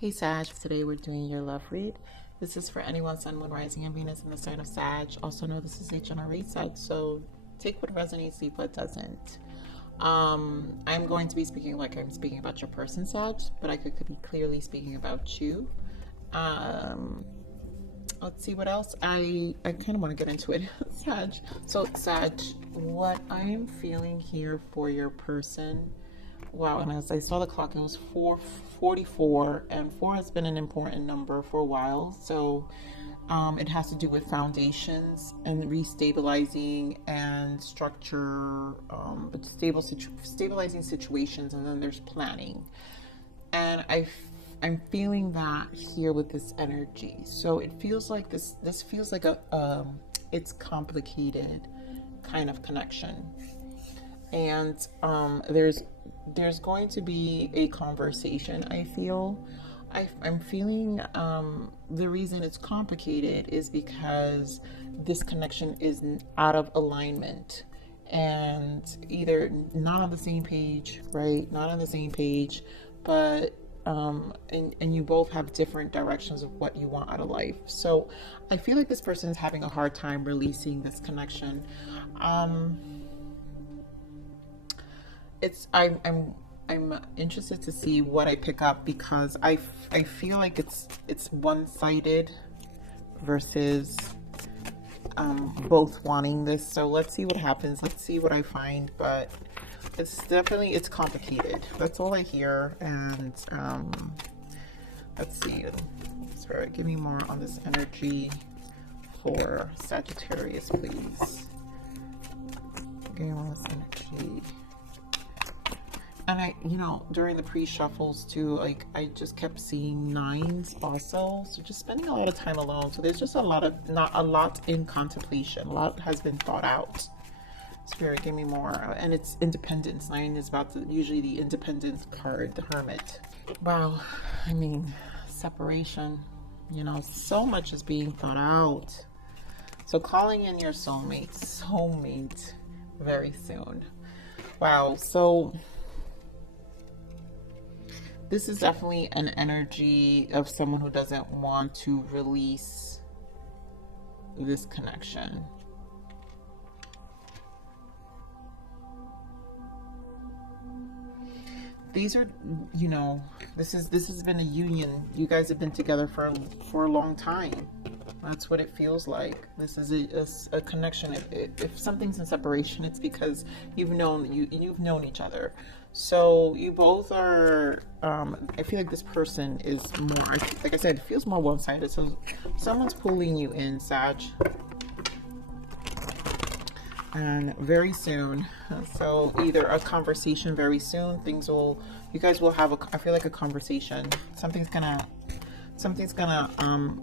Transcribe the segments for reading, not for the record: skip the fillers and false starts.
Hey Sag, today we're doing your love read. This is for anyone, Sun, Moon, Rising, and Venus in the sign of Sag. Also know this is a general reset, so take what resonates, leave what doesn't. I'm going to be speaking like I'm speaking about your person, Sag, but I could be clearly speaking about you. Let's see what else. I kind of want to get into it, Sag. So Sag, what I am feeling here for your person. Wow, and as I saw the clock, it was 4:44, and 4 has been an important number for a while. So it has to do with foundations and restabilizing and structure, but stabilizing situations, and then there's planning. And I'm feeling that here with this energy. So it feels like this feels like a it's complicated kind of connection. And there's going to be a conversation. I feel I'm feeling the reason it's complicated is because this connection is out of alignment and either not on the same page, right? Not on the same page, but and you both have different directions of what you want out of life. So I feel like this person is having a hard time releasing this connection. I'm interested to see what I pick up, because I feel like it's one-sided versus both wanting this. So let's see what happens. Let's see what I find. But it's complicated. That's all I hear. And let's see. Sorry, give me more on this energy for Sagittarius, please. Give me more on this energy. And during the pre-shuffles too, like I just kept seeing 9s also. So just spending a lot of time alone. So there's just not a lot in contemplation. A lot has been thought out. Spirit, give me more. And it's independence. 9 is usually the independence card, the Hermit. Wow. I mean, separation. So much is being thought out. So calling in your soulmate very soon. Wow. So this is definitely an energy of someone who doesn't want to release this connection. These are, this has been a union. You guys have been together for a long time. That's what it feels like. This is a connection. If something's in separation, it's because you've known each other. So you both are. I feel like this person is more. Like I said, it feels more one-sided. So someone's pulling you in, Sag. And very soon. So either a conversation very soon. You guys will have I feel like a conversation. Something's gonna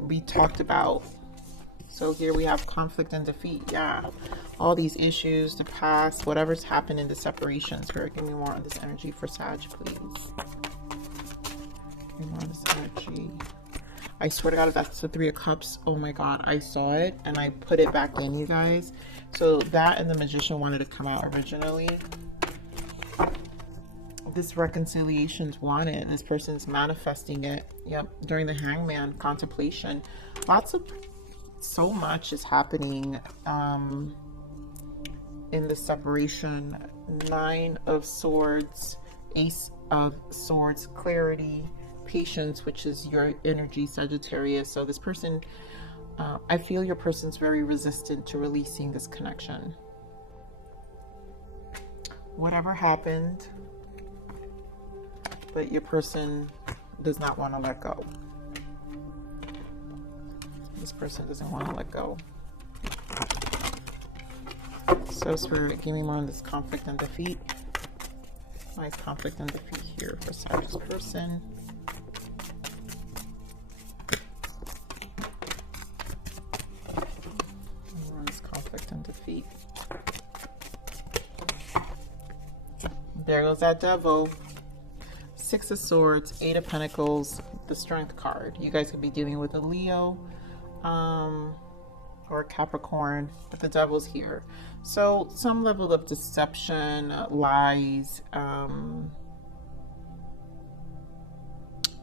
be talked about. So here we have conflict and defeat. Yeah, all these issues, the past, whatever's happened in the separation. Spirit, give me more on this energy for Sag, please. Give me more on this energy. I swear to God, if that's the 3 of Cups, oh my God, I saw it and I put it back in, you guys. So that and the Magician wanted to come out originally. This reconciliation's wanted. This person's manifesting it. Yep, during the Hangman contemplation. So much is happening in the separation. 9 of Swords, Ace of Swords, clarity, patience, which is your energy, Sagittarius. So this person, I feel your person's very resistant to releasing this connection. Whatever happened, but your person does not want to let go. This person doesn't want to let go. So Spirit, give me more on this conflict and defeat. Nice conflict and defeat here for Sag's person. More on this conflict and defeat. There goes that devil. 6 of Swords, 8 of Pentacles, the Strength card. You guys could be dealing with a Leo or Capricorn, but the devil's here. So some level of deception, lies,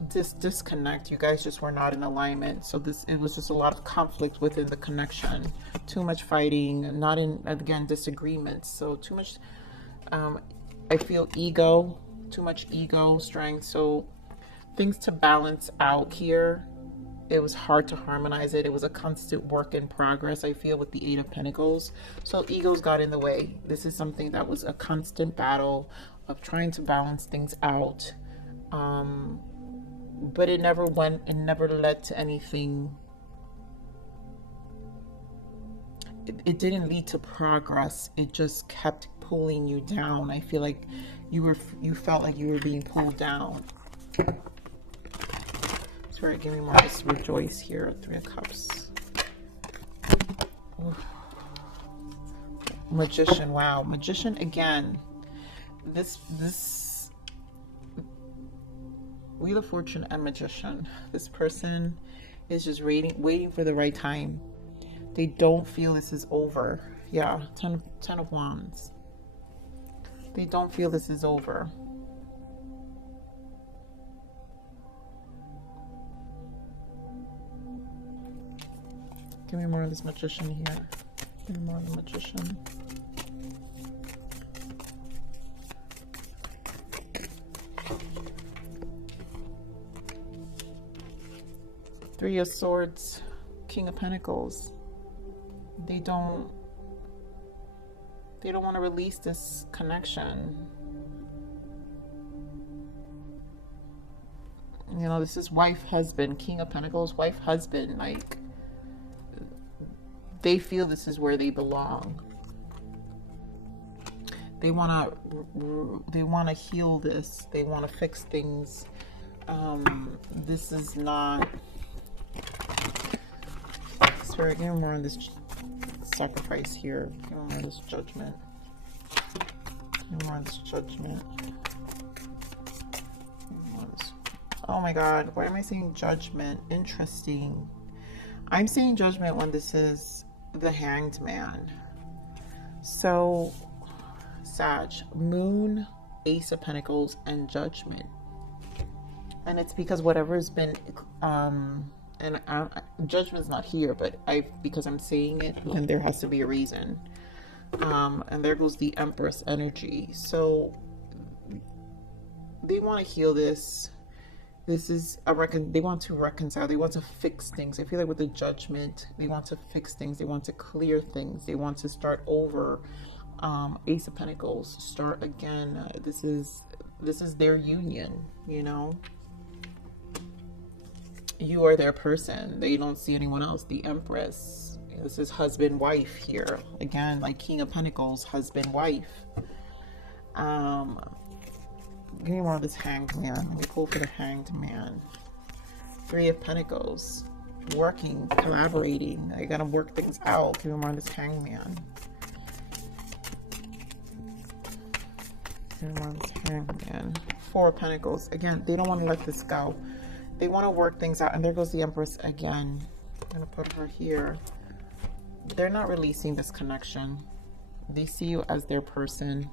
this disconnect. You guys just were not in alignment. So it was just a lot of conflict within the connection. Too much fighting, not in, again, disagreements. So too much, I feel ego, too much ego strength. So things to balance out here. It was hard to harmonize it. It was a constant work in progress, I feel, with the Eight of Pentacles. So egos got in the way. This is something that was a constant battle of trying to balance things out. But it never led to anything. It didn't lead to progress. It just kept pulling you down. I feel like you felt like you were being pulled down. Spirit, give me more. Just rejoice here. Three of Cups. Oof. Magician. Wow. Magician again. This Wheel of Fortune and Magician. This person is just waiting for the right time. They don't feel this is over. Yeah, Ten of Wands. They don't feel this is over. Give me more of this Magician here. Give me more of the Magician. Three of Swords, King of Pentacles. They don't want to release this connection. You know, this is wife, husband, King of Pentacles, wife, husband. Like, they feel this is where they belong. They want to heal this. They want to fix things. This is not. Spirit, give me more on this sacrifice here. Give me more on this Judgment. Give me more on this Judgment. Oh my God, why am I saying Judgment? Interesting. I'm saying Judgment when this is the Hanged Man. So, Sag, Moon, Ace of Pentacles, and Judgment. And it's because whatever has been, and Judgment's not here, but because I'm saying it, then there has to be a reason. And there goes the Empress energy. So they want to heal this. This is they want to reconcile. They want to fix things. I feel like with the Judgment, they want to fix things. They want to clear things. They want to start over. Ace of Pentacles, start again. This is their union, you know. You are their person. They don't see anyone else. The Empress. This is husband, wife here. Again, like King of Pentacles, husband, wife. Give me more of this Hanged Man. Let me pull for the Hanged Man. Three of Pentacles. Working, collaborating. I gotta work things out. Give me more of this Hanged Man. Give me more of this Hanged Man. Four of Pentacles. Again, they don't want to let this go. They want to work things out. And there goes the Empress again. I'm going to put her here. They're not releasing this connection. They see you as their person.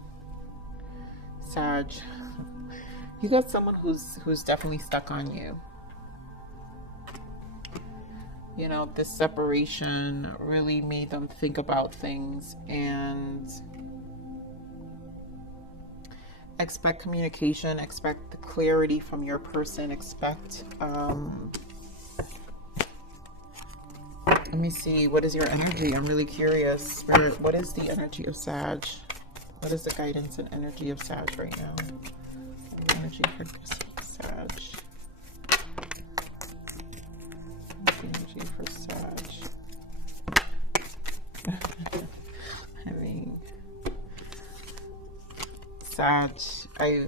Sag. You got someone who's definitely stuck on you. You know, this separation really made them think about things and expect communication, expect the clarity from your person, expect, let me see, what is your energy? I'm really curious. Spirit, what is the energy of Sag? What is the guidance and energy of Sag right now? The energy for Sag. The energy for Sag. I mean, Sag, I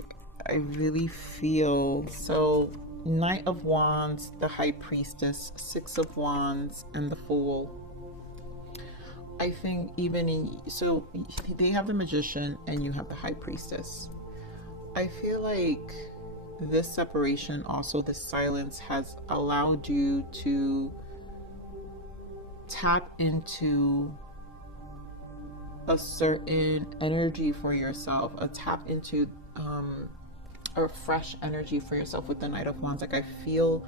really feel so. Knight of Wands, the High Priestess, Six of Wands, and the Fool. I think so they have the Magician and you have the High Priestess. I feel like this separation, also this silence, has allowed you to tap into a certain energy for yourself, a tap into a fresh energy for yourself with the Knight of Wands. Like I feel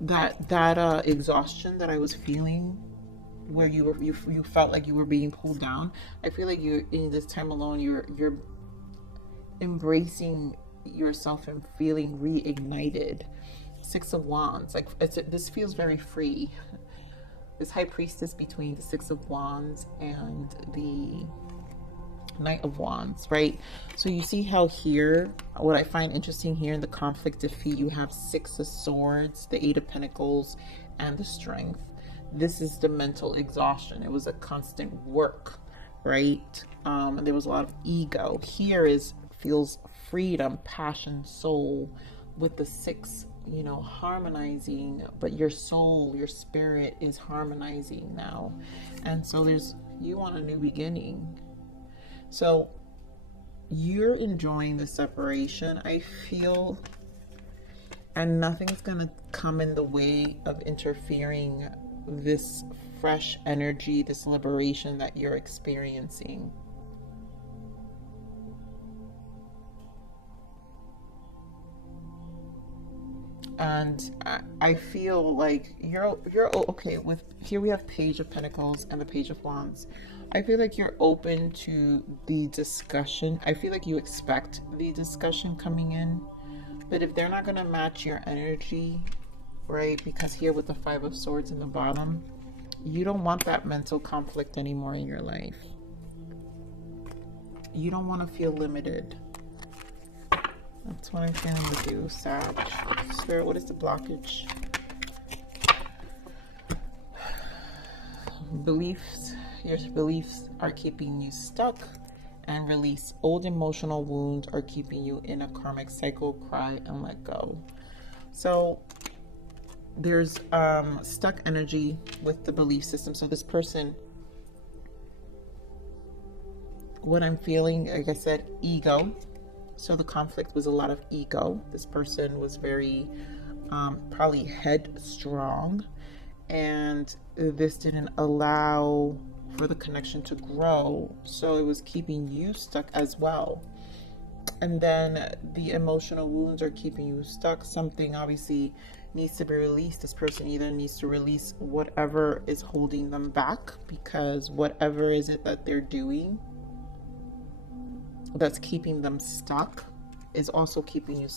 that exhaustion that I was feeling, where you felt like you were being pulled down. I feel like you're in this time alone, you're embracing yourself and feeling reignited. Six of Wands, like this feels very free. This High Priestess between the Six of Wands and the Knight of Wands, right? So you see how here, what I find interesting here in the conflict defeat, you have Six of Swords, the Eight of Pentacles, and the Strength. This is the mental exhaustion. It was a constant work, right? And there was a lot of ego. Here feels freedom, passion, soul, with the six, you know, harmonizing, but your soul, your spirit is harmonizing now. And so you want a new beginning. So you're enjoying the separation, I feel, and nothing's gonna come in the way of interfering this fresh energy, this liberation that you're experiencing. And I feel like you're okay with, here we have Page of Pentacles and the Page of Wands. I feel like you're open to the discussion. I feel like you expect the discussion coming in, but if they're not going to match your energy, right? Because here with the Five of Swords in the bottom, you don't want that mental conflict anymore in your life. You don't want to feel limited. That's what I'm feeling with you, Sag. Spirit, what is the blockage? Beliefs. Your beliefs are keeping you stuck, and release. Old emotional wounds are keeping you in a karmic cycle. Cry and let go. So there's stuck energy with the belief system. So this person, what I'm feeling, like I said, ego. So the conflict was a lot of ego. This person was very probably headstrong, and this didn't allow for the connection to grow. So it was keeping you stuck as well. And then the emotional wounds are keeping you stuck. Something obviously needs to be released. This person either needs to release whatever is holding them back, because whatever is it that they're doing that's keeping them stuck is also keeping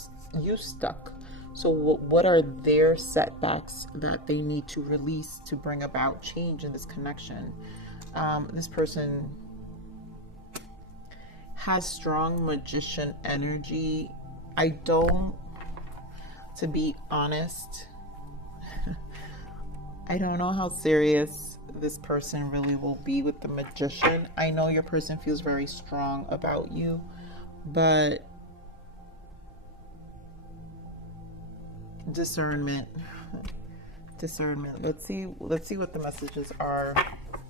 you stuck. So what are their setbacks that they need to release to bring about change in this connection? This person has strong magician energy. To be honest, I don't know how serious this person really will be with the magician. I know your person feels very strong about you, but discernment. Let's see what the messages are.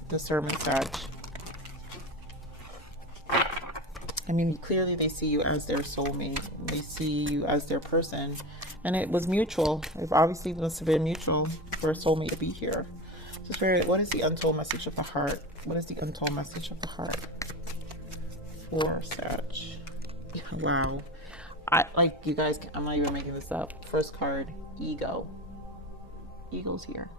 Discernment, Sag. I mean, clearly they see you as their soulmate. They see you as their person. And it was mutual. It obviously must have been mutual for a soulmate to be here. So Spirit, what is the untold message of the heart? What is the untold message of the heart for Sag? Wow. Like, you guys, I'm not even making this up. First card, ego. Ego's here.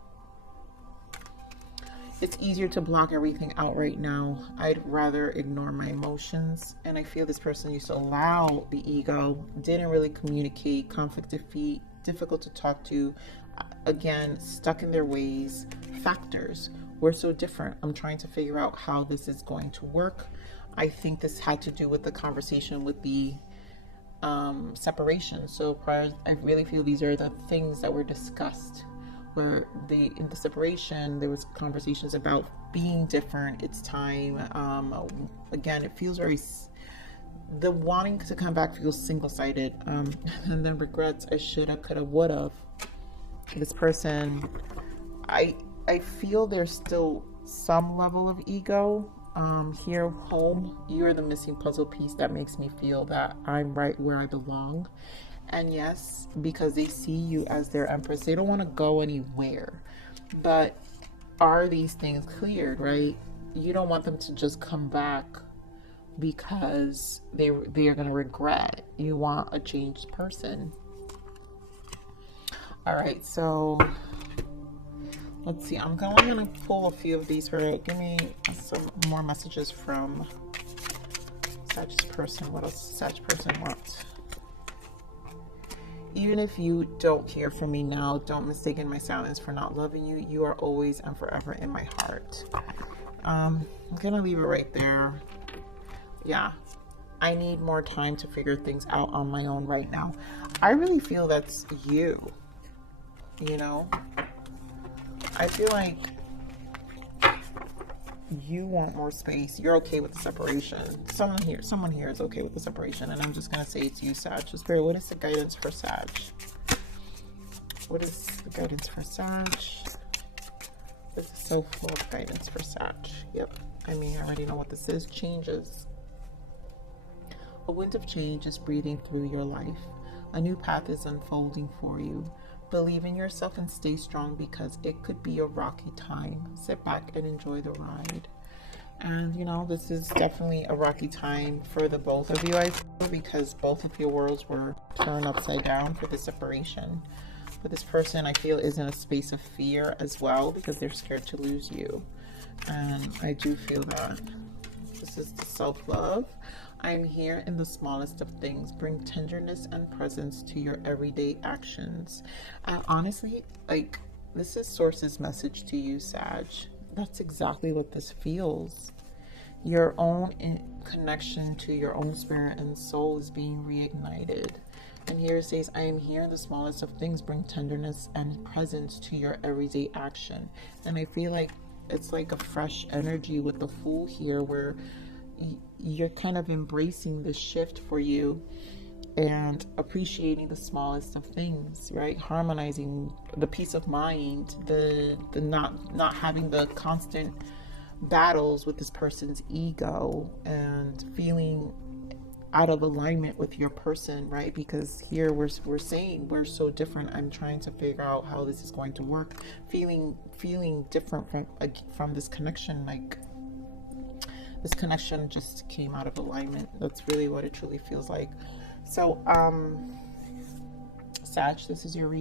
It's easier to block everything out right now. I'd rather ignore my emotions. And I feel this person used to allow the ego, didn't really communicate, conflict defeat, difficult to talk to, again, stuck in their ways. Factors. We're so different. I'm trying to figure out how this is going to work. I think this had to do with the conversation with the separation. So I really feel these are the things that were discussed, where in the separation there was conversations about being different. It's time. Again, it feels very, the wanting to come back feels single-sided, and then regrets. I shoulda, coulda, woulda. This person, I feel there's still some level of ego. Here, home, you're the missing puzzle piece that makes me feel that I'm right where I belong. And yes, because they see you as their empress, they don't want to go anywhere. But are these things cleared, right? You don't want them to just come back because they are going to regret. You want a changed person. All right, so let's see. I'm going to pull a few of these. Right, give me some more messages from Sag's person. What else Sag person wants? Even if you don't hear from me now, don't mistake my silence for not loving you. You are always and forever in my heart. I'm gonna leave it right there. Yeah, I need more time to figure things out on my own right now. I really feel that's you. You know, I feel like you want more space. You're okay with the separation. Someone here is okay with the separation, and I'm just gonna say to you, Sag. Spirit, what is the guidance for Sag? What is the guidance for Sag? What's the self-love guidance for Sag? Yep. I mean, I already know what this is. Changes. A wind of change is breathing through your life. A new path is unfolding for you. Believe in yourself and stay strong because it could be a rocky time. Sit back and enjoy the ride. And you know, this is definitely a rocky time for the both of you, I feel, because both of your worlds were turned upside down for the separation. But this person, I feel, is in a space of fear as well because they're scared to lose you. And I do feel that this is the self-love. I am here in the smallest of things. Bring tenderness and presence to your everyday actions. And honestly, like, this is Source's message to you, Sag. That's exactly what this feels. Your own connection to your own spirit and soul is being reignited. And here it says, I am here in the smallest of things. Bring tenderness and presence to your everyday action. And I feel like it's like a fresh energy with the Fool here, where you're kind of embracing the shift for you and appreciating the smallest of things, right? Harmonizing the peace of mind, the not having the constant battles with this person's ego and feeling out of alignment with your person, right? Because here we're saying we're so different. I'm trying to figure out how this is going to work. Feeling different from this connection, like this connection just came out of alignment. That's really what it truly feels like. So, Sag, this is your reading.